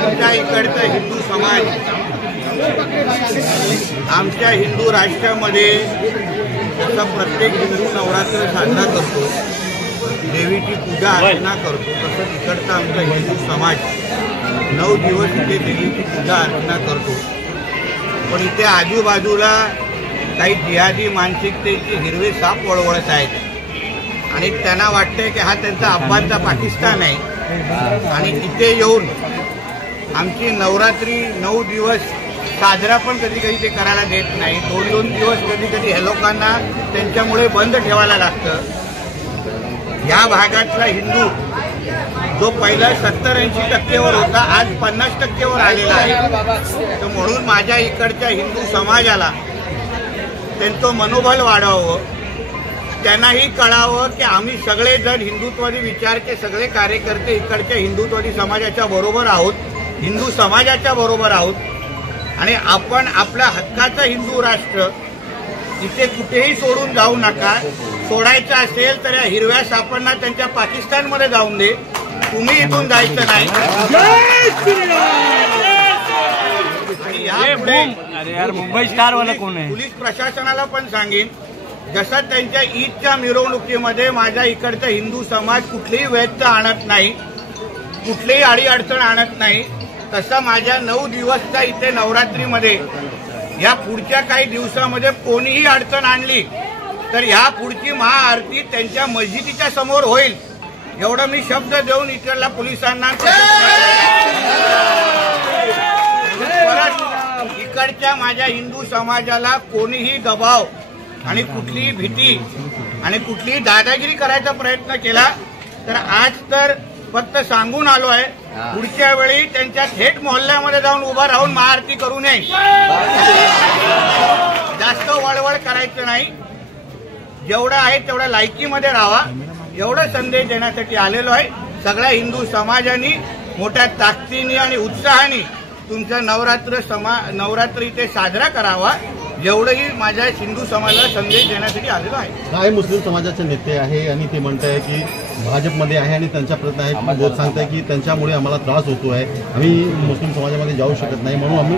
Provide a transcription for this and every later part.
आमच्या इकडचा हिंदू समाज आमच्या हिंदू राष्ट्रामध्ये जसं प्रत्येक हिंदू नवरात्र साजरा करतो, देवीची पूजा अर्चना करतो, तसंच इकडचा आमचा हिंदू समाज 9 दिवस इथे देवीची पूजा अर्चना करतो। पण इथे आजूबाजूला काही जिहादी मानसिकतेचे हिरवे साप वळवळत आहेत आणि त्यांना वाटतंय की हा त्यांचा अफगाणचा पाकिस्तान आहे आणि इथे येऊन आमची नवरात्री 9 दिवस साजरा पण कधी कधी ते करायला देत नाही। 2-2 दिवस कधी कधी ह्या लोकांना त्यांच्यामुळे बंद ठेवायला लागतं। या भागातला हिंदू जो पहिला 70-80% होता, आज 50% आलेला आहे। तर म्हणून माझ्या इकडच्या हिंदू समाजाला त्यांचं मनोबल वाढावं, त्यांनाही कळावं की आम्ही सगळेजण हिंदुत्वादी विचारचे सगळे कार्यकर्ते इकडच्या हिंदुत्वादी समाजाच्या बरोबर आहोत, हिंदू समाजाच्या बरोबर आहोत आणि आपण आपल्या हक्काचं हिंदू राष्ट्र इथे कुठेही सोडून जाऊ नका। सोडायचं असेल तर या हिरव्या सापांना त्यांच्या पाकिस्तानमध्ये जाऊन दे, तुम्ही इथून जायचं नाही। मुंबई स्टार वाला कोण आहे? पोलीस प्रशासनाला पण सांगेन, जसं त्यांच्या ईदच्या मिरवणुकीमध्ये माझ्या इकडचा हिंदू समाज कुठलीही व्यत्यय आणत नाही, कुठलीही अडीअडचण आणत नाही, तसा माझ्या 9 दिवसच्या इथे नवरात्रीमध्ये या पुढच्या काही दिवसामध्ये कोणीही अडचण आणली तर ह्या पुढची महाआरती त्यांच्या मस्जिदीच्या समोर होईल, एवढं मी शब्द देऊन इकडल्या पोलिसांना परत इकडच्या माझ्या हिंदू समाजाला कोणीही दबाव आणि कुठलीही भीती आणि कुठलीही दादागिरी करायचा प्रयत्न केला तर आज तर फक्त सांगून आलो आहे, पुढच्या वेळी त्यांच्या थेट मोहल्ल्यामध्ये जाऊन उभा राहून महाआरती करू नये, जास्त वळवळ करायचं नाही, जेवढं आहे तेवढ्या लायकीमध्ये राहावा, एवढं संदेश देण्यासाठी आलेलो आहे। सगळ्या हिंदू समाजाने मोठ्या ताकदीने आणि उत्साहाने तुमचा नवरात्री इथे साजरा करावा, जेवढंही माझ्या हिंदू समाजाला संदेश देण्यासाठी आलेलो आहे। काय मुस्लिम समाजाचे नेते आहे आणि ते म्हणताय की भाजपमध्ये आहे आणि त्यांच्या प्रयत्न आहे, बोध सांगताय की त्यांच्यामुळे आम्हाला त्रास होतो आहे, आम्ही मुस्लिम समाजामध्ये जाऊ शकत नाही, म्हणून आम्ही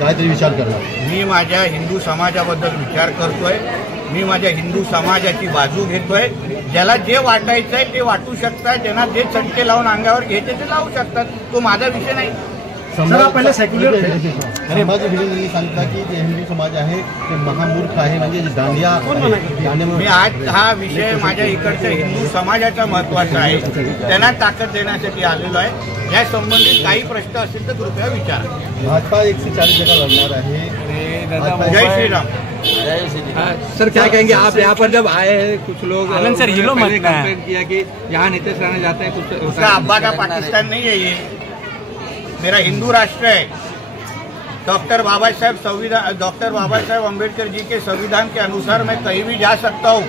काहीतरी विचार करणार। मी माझ्या हिंदू समाजाबद्दल विचार करतोय, मी माझ्या हिंदू समाजाची बाजू घेतोय। ज्याला जे वाटायचं आहे ते वाटू शकतात, ज्यांना जे चटके लावून अंगावर घ्यायचे ते लावू शकतात, तो माझा विषय नाही। पहिले सेक्युलर समाज भिडेंनी सांगितलं की जे हिंदू समाज आहे ते महामूर्ख आहे, म्हणजे दांडिया मी आज हा विषय माझ्या इकडच्या हिंदू समाजाचा महत्वाचा आहे, त्यांना ताकद देण्यासाठी आलेलो आहे। या संबंधित काही प्रश्न असतील तर कृपया विचारा। भाजपा 140 जगह लढणार आहे। जय श्रीराम। सर क्या कहेंगे आप यहाँ पर जब आए, कुछ लोग आनंद सर ये लोग कंप्लेंट किया कि यहाँ नीतीश रहना चाहते हैं, कुछ उसका अब्बा का पाकिस्तान नहीं है, ये मेरा हिंदू राष्ट्र है। डॉक्टर बाबा साहेब अम्बेडकर जी के संविधान के अनुसार मैं कहीं भी जा सकता हूँ,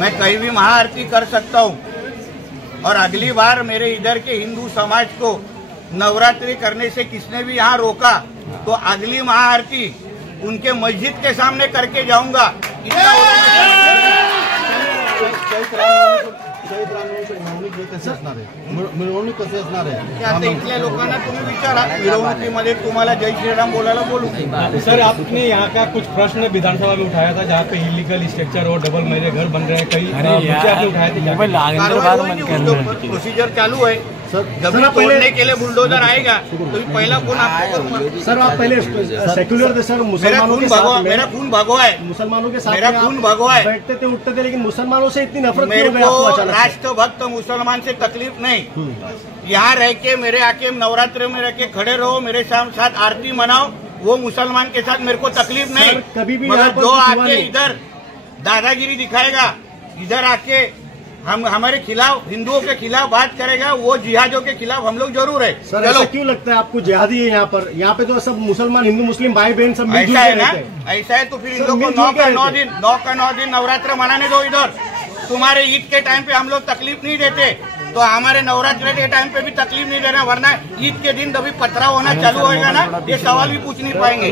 मैं कहीं भी महाआरती कर सकता हूँ और अगली बार मेरे इधर के हिंदू समाज को नवरात्रि करने से किसने भी यहाँ रोका तो अगली महाआरती उनके मस्जिद के सामने करके जाऊंगा। मिरवणूक कसे असणार आहे आता इथल्या लोकांना तुम्ही विचारा, मिरवणुकीमध्ये तुम्हाला जय श्रीराम बोलायला बोलू। सर आपने यहाँ का कुछ प्रश्न विधानसभा में उठाया था जहाँ पे इलीगल स्ट्रक्चर और डबल महले घर बन रहे हैं, कई मुद्दे आपने उठाए थे, प्रोसीजर चालू है। जमीन तोड़ने के लिए बुलडोजर आएगा तो पहला खून आपको करूंगा। सर आप पहले सेक्युलर थे सर, मुसलमानों के साथ मेरा खून भगवा है, मुसलमानों के साथ मेरा खून भगवा है, बैठते थे उठते थे, लेकिन मुसलमानों से इतनी नफरत मेरे को राष्ट्रभक्त मुसलमान से तकलीफ नहीं। यहाँ रह के मेरे आके नवरात्र में रह के खड़े रहो, मेरे साथ आरती मनाओ, वो मुसलमान के साथ मेरे को तकलीफ नहीं। कभी भी मगर जो आके इधर दादागिरी दिखाएगा, इधर आके हम हमारे खिलाफ, हिंदुओं के खिलाफ बात करेगा, वो जिहादियों के खिलाफ हम लोग जरूर है। सर ऐसा क्यों लगता है आपको जिहादी है यहाँ पर? यहाँ पे तो सब मुसलमान, हिंदू मुस्लिम भाई बहन सब ऐसा है ना, ऐसा है तो फिर इन लोग को 9 का 9 दिन नवरात्र मनाने दो। इधर तुम्हारे ईद के टाइम पे हम लोग तकलीफ नहीं देते तो हमारे नवरात्र के टाइम पे भी तकलीफ नहीं देना, वरना ईद के दिन कभी पथराव होना चालू होएगा ना, ये सवाल भी पूछ नहीं पाएंगे।